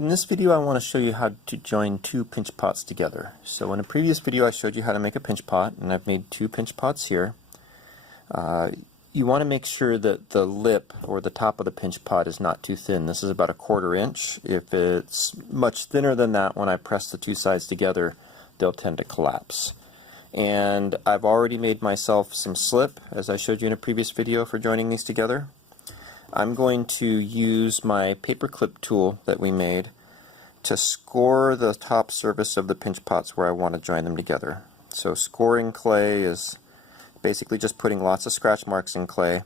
In this video I want to show you how to join two pinch pots together. So in a previous video I showed you how to make a pinch pot, and I've made two pinch pots here. You want to make sure that the lip or the top of the pinch pot is not too thin. This is about 1/4 inch. If it's much thinner than that, when I press the two sides together they'll tend to collapse. And I've already made myself some slip, as I showed you in a previous video, for joining these together. I'm going to use my paper clip tool that we made to score the top surface of the pinch pots where I want to join them together. So scoring clay is basically just putting lots of scratch marks in clay.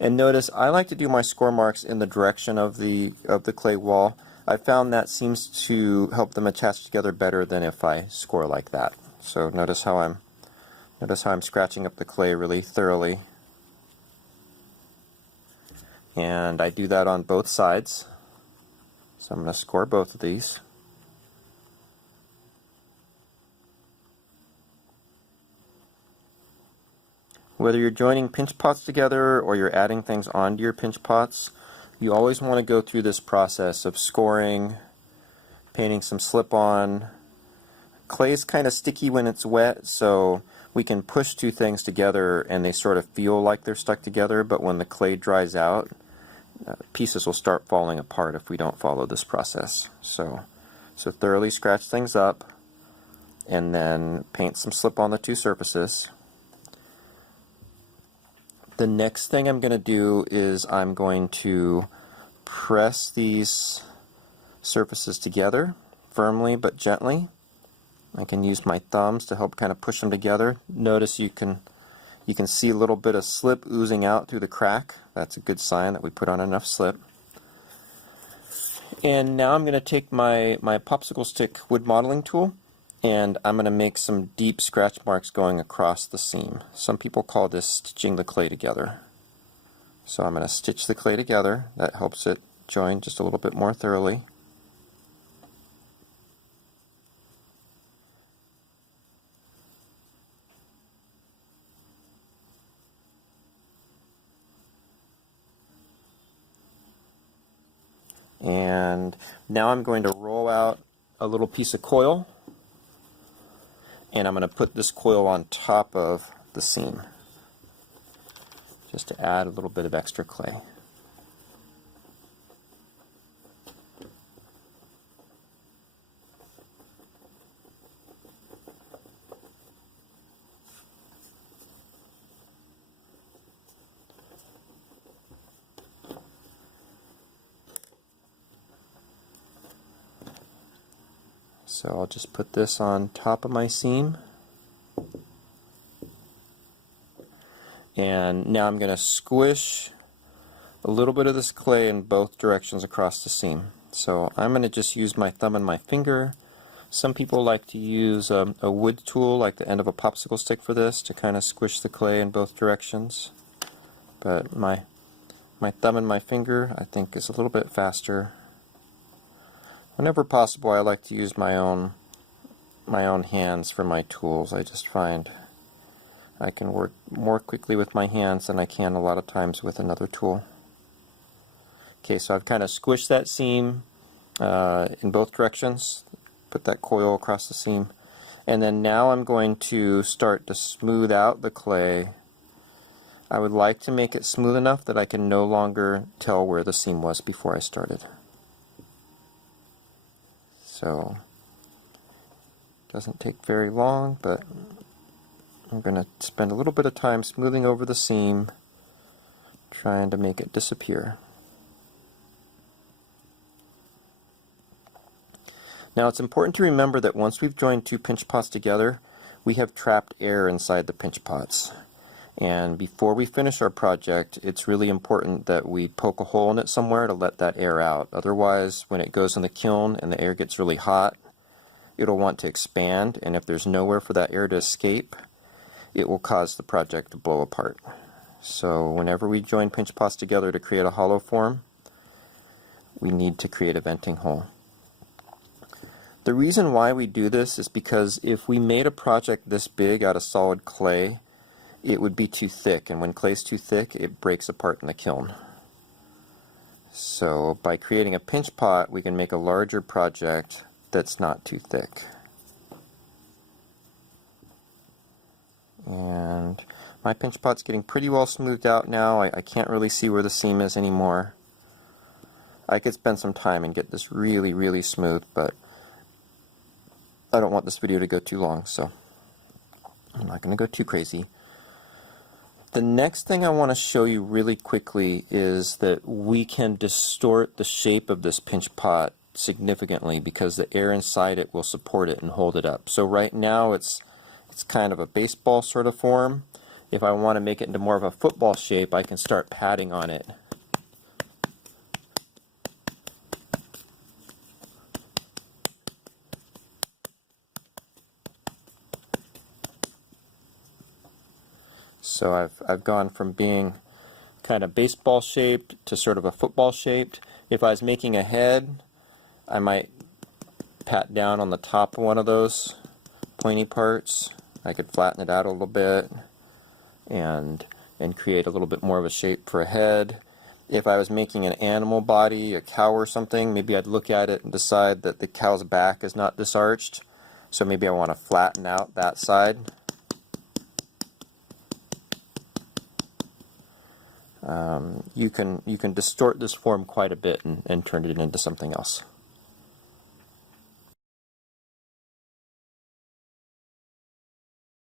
And notice I like to do my score marks in the direction of the clay wall. I found that seems to help them attach together better than if I score like that. So notice how I'm scratching up the clay really thoroughly. And I do that on both sides. So I'm going to score both of these. Whether you're joining pinch pots together or you're adding things onto your pinch pots, you always want to go through this process of scoring, painting some slip on. Clay is kind of sticky when it's wet, so we can push two things together and they sort of feel like they're stuck together, but when the clay dries out, pieces will start falling apart if we don't follow this process. So thoroughly scratch things up and then paint some slip on the two surfaces. The next thing I'm going to do is I'm going to press these surfaces together firmly but gently. I can use my thumbs to help kind of push them together. Notice you can see a little bit of slip oozing out through the crack. That's a good sign that we put on enough slip. And now I'm going to take my popsicle stick wood modeling tool and I'm going to make some deep scratch marks going across the seam. Some people call this stitching the clay together. So I'm going to stitch the clay together. That helps it join just a little bit more thoroughly. And now I'm going to roll out a little piece of coil, and I'm going to put this coil on top of the seam just to add a little bit of extra clay. So I'll just put this on top of my seam, and now I'm going to squish a little bit of this clay in both directions across the seam. So I'm going to just use my thumb and my finger. Some people like to use a wood tool like the end of a popsicle stick for this to kind of squish the clay in both directions, but my thumb and my finger I think is a little bit faster. Whenever possible, I like to use my own hands for my tools. I just find I can work more quickly with my hands than I can a lot of times with another tool. Okay, so I've kind of squished that seam in both directions, put that coil across the seam, and then now I'm going to start to smooth out the clay. I would like to make it smooth enough that I can no longer tell where the seam was before I started. So it doesn't take very long, but I'm going to spend a little bit of time smoothing over the seam, trying to make it disappear. Now it's important to remember that once we've joined two pinch pots together, we have trapped air inside the pinch pots. And before we finish our project, it's really important that we poke a hole in it somewhere to let that air out. Otherwise, when it goes in the kiln and the air gets really hot, it'll want to expand, and if there's nowhere for that air to escape, it will cause the project to blow apart. So whenever we join pinch pots together to create a hollow form, we need to create a venting hole. The reason why we do this is because if we made a project this big out of solid clay, it would be too thick, and when clay's too thick, it breaks apart in the kiln. So by creating a pinch pot, we can make a larger project that's not too thick. And my pinch pot's getting pretty well smoothed out now. I can't really see where the seam is anymore. I could spend some time and get this really, really smooth, but I don't want this video to go too long, so I'm not going to go too crazy. The next thing I want to show you really quickly is that we can distort the shape of this pinch pot significantly because the air inside it will support it and hold it up. So right now it's kind of a baseball sort of form. If I want to make it into more of a football shape, I can start padding on it. So I've gone from being kind of baseball shaped to sort of a football shaped. If I was making a head, I might pat down on the top of one of those pointy parts. I could flatten it out a little bit and create a little bit more of a shape for a head. If I was making an animal body, a cow or something, maybe I'd look at it and decide that the cow's back is not disarched. So maybe I want to flatten out that side. You can distort this form quite a bit and turn it into something else.